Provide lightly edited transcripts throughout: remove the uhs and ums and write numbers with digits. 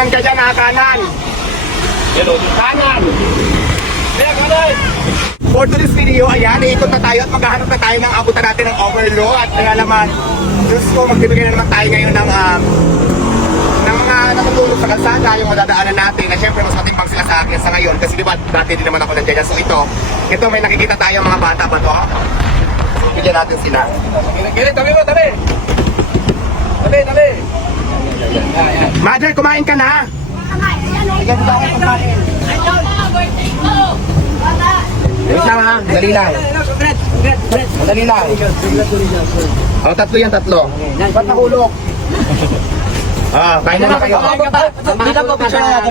Kanan ka dyan ha, kanan. Kanan. Kanan. For today's video, ayan, iikot na tayo at maghahanap na tayo ng abutan natin ng overload. At kaya naman, Diyos ko, magbibigay na naman tayo ngayon ng mga natutulog sa kalsada, yung madadaanan natin. Na syempre, mas matimbang sila sa akin sa ngayon. Kasi diba, dati din naman ako nandiyan. So ito may nakikita tayo mga bata ba to? Bigyan natin sila. Gilid, tabi mo, tabi. Tabi. Mother, kumain ka na? Bigyan mo tayo kumain. Wait lang ha, dali lang. Dali lang. O, tatlo yan, tatlo. Ba't nahulog? Kain na kayo. Hindi ka po picture na natin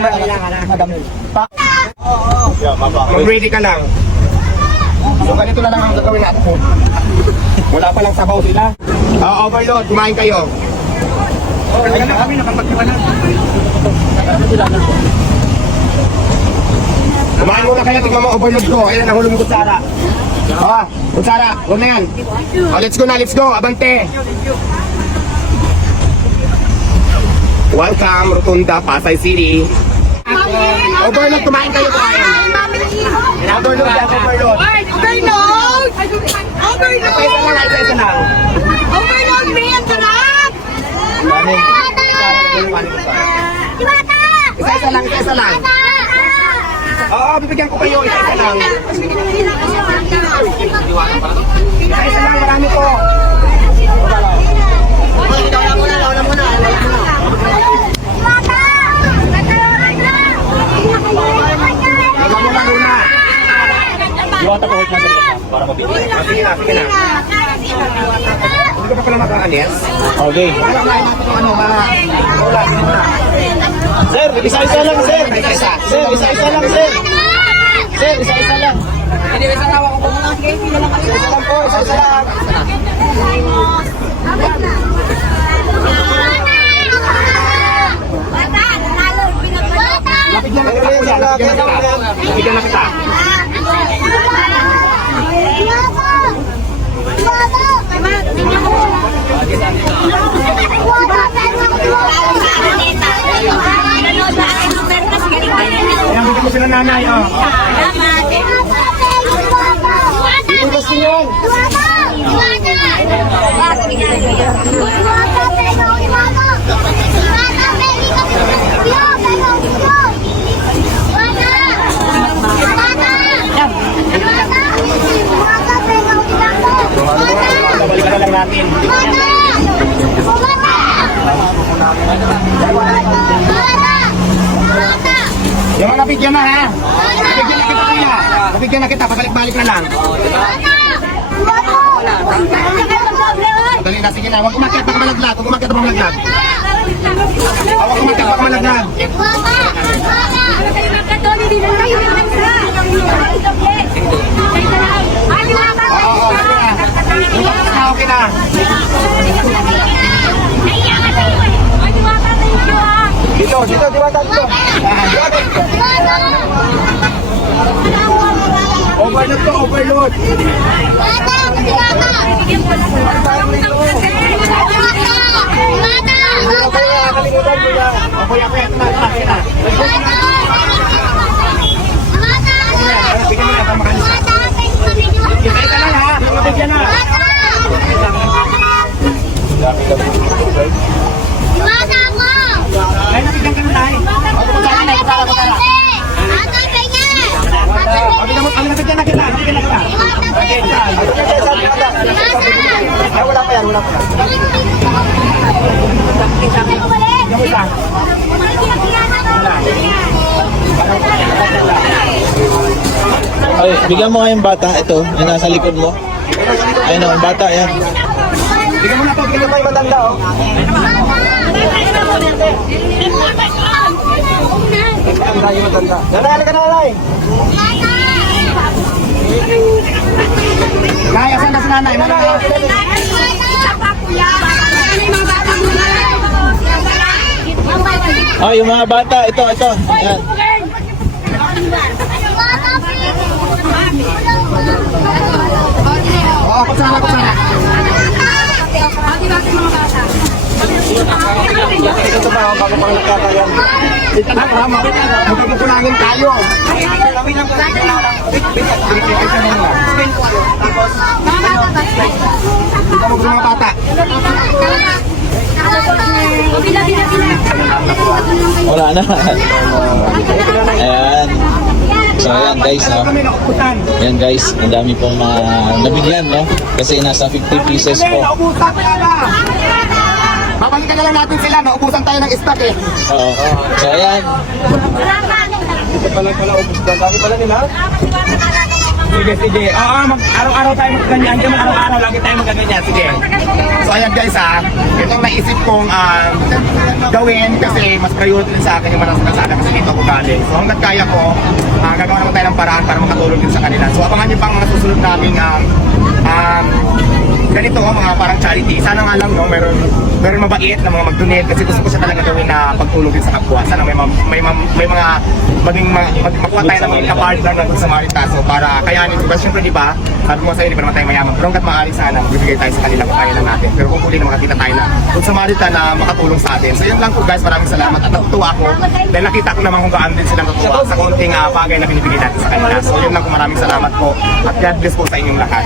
madam. Mag-ready ka lang. So, ganito na lang ang gagawin natin. Wala pa lang sabaw sila. Overload, kumain kayo. Kami nakapagkiwanan. Kumain muna kayo, tignan mo overload ko. Ayan, nahulong yung kutsara. Kutsara, huwag na yan. Let's go, abante. Welcome, Rotunda, Pasay City. Overload, kumain kayo, kumain. Overload. Isa lang. Overload, me, ang sarap! Isa lang. Oo, bibigyan ko kayo, isa lang. Isa lang, marami ko. Wala muna. Diwata ko hold na para mabili. Sige na. Hindi ka pa pala makaalis? Okay. Sir, isa-isa lang, sir. Sir, isa-isa lang, sir. Sir, isa-isa lang. Hindi, isang tawa ko po muna. Isa lang po, isa lang. Lapigyan na kita. Ayan, bigyan mo sila nanay, Ibas ko yun. Babalikan na lang natin. Yung mga nabigyan na ha. Nabigyan na kita kuya. Nabigyan na kita. Pabalik-balik na lang. Dali na. Sige na. Huwag umakyat pag malaglag. Huwag umakyat pag malaglag. Huwag umakyat pag malaglag. Okay na. Dito, diwata dito. Overload to, overload. Nakalimutan ko na. Okay, ito na. Bigyan mo na, tama ka nila. Isa lang ha, mabigyan na. Ay, nabigyan ka na tayo. Nabigyan na kita. Ay, wala pa yan. Ay, bigyan mo nga yung bata. Ito, yung nasa likod mo. Ayun o, yung bata, yan. Bigyan mo na to, bigyan mo yung matanda, Yung matanda. Nanay, ka nanay. Nay, asan na si nanay? Oh, yung mga bata, ito. Yan. Oo, kutsara. Ito ba, bago pang nagkakayan. Ito na, magkukulangin tayo. Ito mo mga bata. Wala na. Ayan. So ayan guys, no? Kami nauputan. Ayan guys, ang dami pong mga nabigyan, no? Kasi nasa 50 pieces Kami, po. naubusan ka na. Babalikan na lang natin sila, naubusan tayo ng stock eh. Oo. So ayan. Ito pala ubus na. Dami pala nila. Sige, sige. Oo, araw-araw tayo magganyan. Diyan araw-araw lagi tayo magganyan. Sige. So ayan guys ha, itong naisip kong gawin kasi mas priority din sa akin yung manas kasada kasi dito ako galing. So hanggat kaya ko, gagawa naman tayo ng paraan para makatulong din sa kanila. So abangan niyo pang mga susunod naming ganito mga parang charity. Sana nga lang no, meron mabait na mga mag-donate kasi gusto ko siya talaga gawin na pagtulong din sa kapwa. Sana may mga makuha tayo ng mga kapartner na Good Samaritan. So para kayanin, diba syempre diba, sabi mo sa inyo, di pa naman tayo mayaman. Pero hanggat maaari sana, bibigay tayo sa kanila kung kaya lang natin. Pero kung huli na makakita tayo na Good Samaritan na makatulong sa atin. So yun lang po guys, maraming salamat at natutuwa ako dahil nakita ko naman kung gaano din sila natutuwa sa konting bagay na binibigay natin sa kanila. So yun lang po, maraming salamat po at God bless po sa inyong lahat.